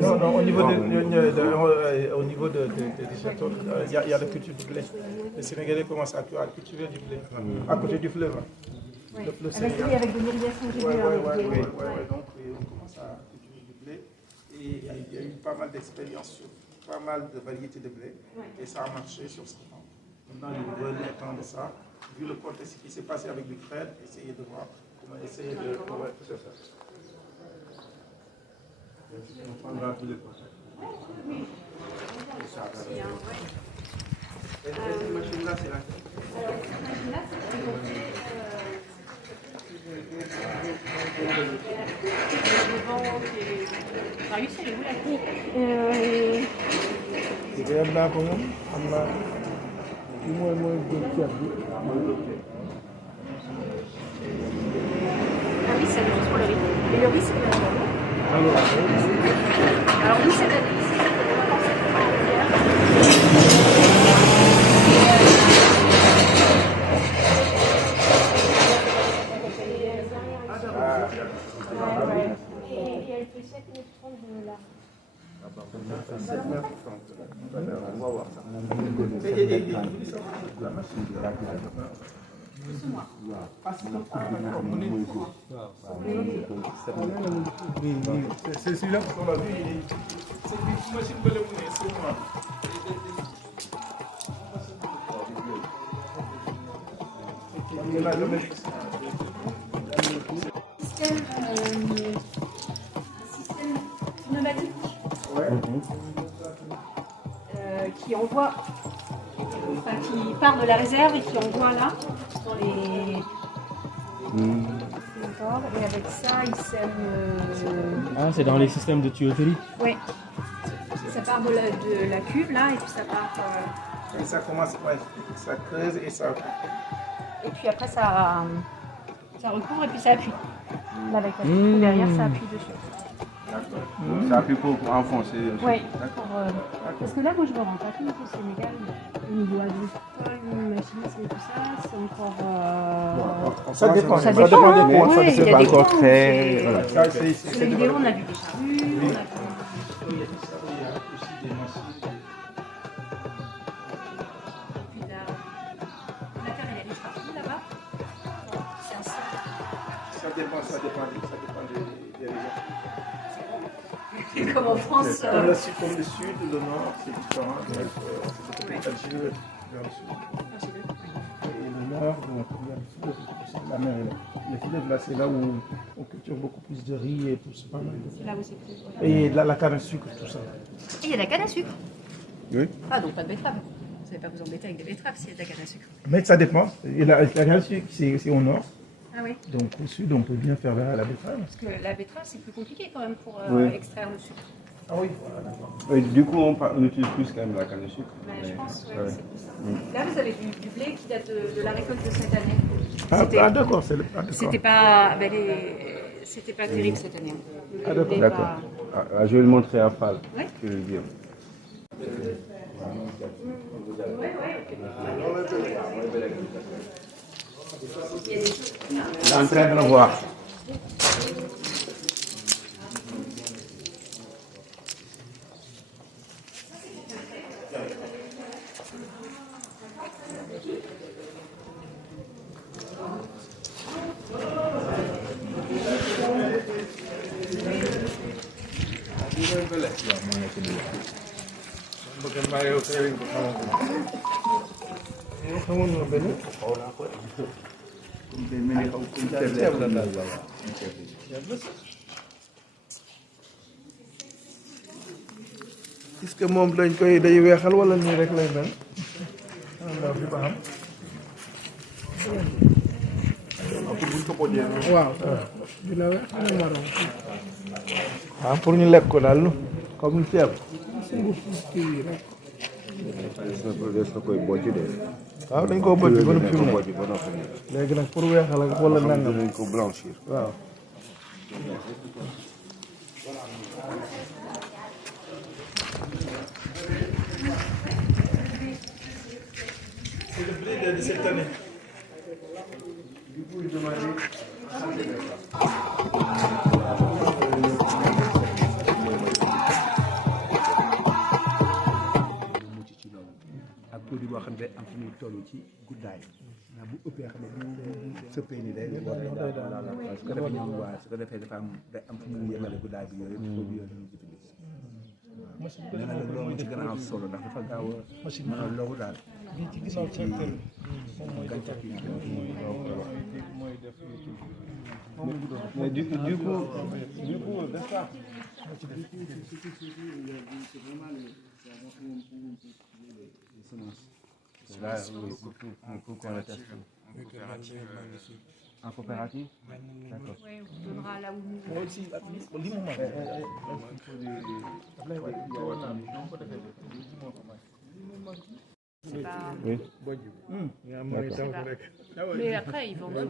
Non, non, au niveau des châteaux, il y a la culture du blé. Les Sénégalais commencent à cultiver du blé, à côté du fleuve. Oui. Avec de l'irrigation, j'ai vu. Donc, on commence à cultiver du blé. Et il y a eu pas mal d'expériences sur pas mal de variétés de blé. Et ça a marché sur ce temps. Maintenant, ils veulent étendre ça. Vu le contexte qui s'est passé avec l'Ukraine, essayer de voir comment essayer de... Ouais, c'est ça. On prendra tous les côtés. Oui. Et cette machine-là, c'est laquelle? Alors, cette machine-là, c'est ah oui, c'est le riz pour le riz. Et le riz, c'est le riz. Alors nous, cette année, ici, et elle fait 7,30 € de là. On va voir ça. C'est celui-là qu'on a vu, c'est une machine de l'émoune, c'est moi. Système pneumatique qui envoie, enfin, qui part de la réserve et qui envoie là dans les. D'accord. Et avec ça, il sème. Ah, c'est dans les systèmes de tuyauterie. Oui. Ça part de la cuve là et puis ça part. Et ça commence, ouais, ça creuse et ça. Et puis après ça recouvre et puis ça appuie. Là avec la cuve derrière, ça appuie dessus. D'accord. Ça appuie pour enfoncer. Oui. Parce que là, moi je me rends pas compte au Sénégal, au niveau agricole, machine, c'est tout ça, c'est encore. Ça dépend. Ça dépend des points. Ça Il y a des encore points, très. Sur les vidéos, on a vu des charrues, on a vu. Il y a aussi des machines. Puis la terre, elle est partie là-bas. C'est un sol. Ça dépend des régions. Comme en France. Comme le sud, le nord, c'est différent. Donc, c'est Alger vers le sud. Et le nord, donc, vers le sud, c'est la mer. Le fleuve, là, c'est là où on cultive beaucoup plus de riz et tout ça. C'est là où c'est plus. Et la canne à sucre, tout ça. Et il y a de la canne à sucre. Oui. Ah, donc pas de betterave. Vous n'allez pas vous embêter avec des betteraves s'il y a de la canne à sucre. Mais ça dépend. Et la canne à sucre, c'est au nord. Ah oui. Donc au sud, on peut bien faire la betterave. Parce que la betterave, c'est plus compliqué quand même pour extraire le sucre. Ah oui, voilà, d'accord. Du coup, on utilise plus quand même la canne de sucre. Ouais, je pense que c'est plus ça. Là, vous avez du blé qui date de la récolte de cette année. Ah d'accord, c'est le. Ah, C'était pas, c'était pas terrible cette année. Ah, d'accord. D'accord. Ah, je vais le montrer à Fall. Oui. Je vais le dire. Il est en train de le voir. Est-ce que moom lañ koy day weexal wala nii rek lay mel ndaw fi ba xam waaw dina weex dina marron pour ñu lekk ko daal comme ceeb kii rek Des na koy bojj de. waaw dañ koo bëgg ba nu fi mu ne bojj ba noppi. léegi nag pour weexal ak wala nangam Dinañ ko blanchir. waaw c'est le blé de cette année. Du coup, il demandait day am fu muy toll ci guddaay ndax bu ëppee xam ne bu sëppee ni day war su ko defee ñoom waa su ko defee dafa am day am fu muy yemale guddaay bi yooyu yëpp foofu yooyu ñu jëfandikoo nee na loolu moo ci gën a am solo ndax dafa gaaw a mën a loolu daal ci gàncax yi mais du coup n'est-ce pas? Là, oui, pour qu'on le teste. En coopérative? D'accord. Oui, on donnera là où nous. Moi aussi, dis-moi. C'est pas... Oui. Mais après, ils vont Oui,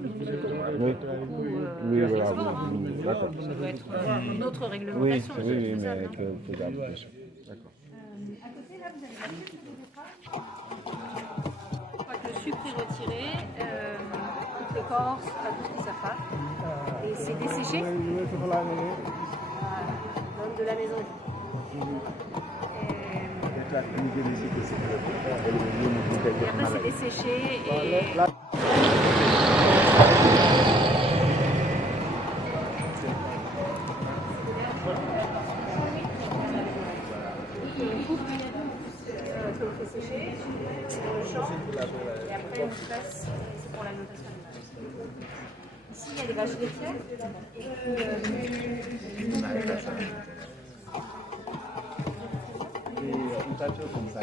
oui, voilà. ça doit D'accord. être une autre Oui, réglementation. oui, mais faisable, bien sûr. D'accord. À côté, là, vous avez la pièce de betterave. Une fois que le sucre est retiré, toute l'écorce, pas tout ce qui s'affaire. Et c'est desséché. Même de la maison. Et après, c'est desséché et... on fait sécher, on le champ, et après on presse, c'est pour la notation des vaches. Ici il y a des vaches laitières, et une pâture comme ça.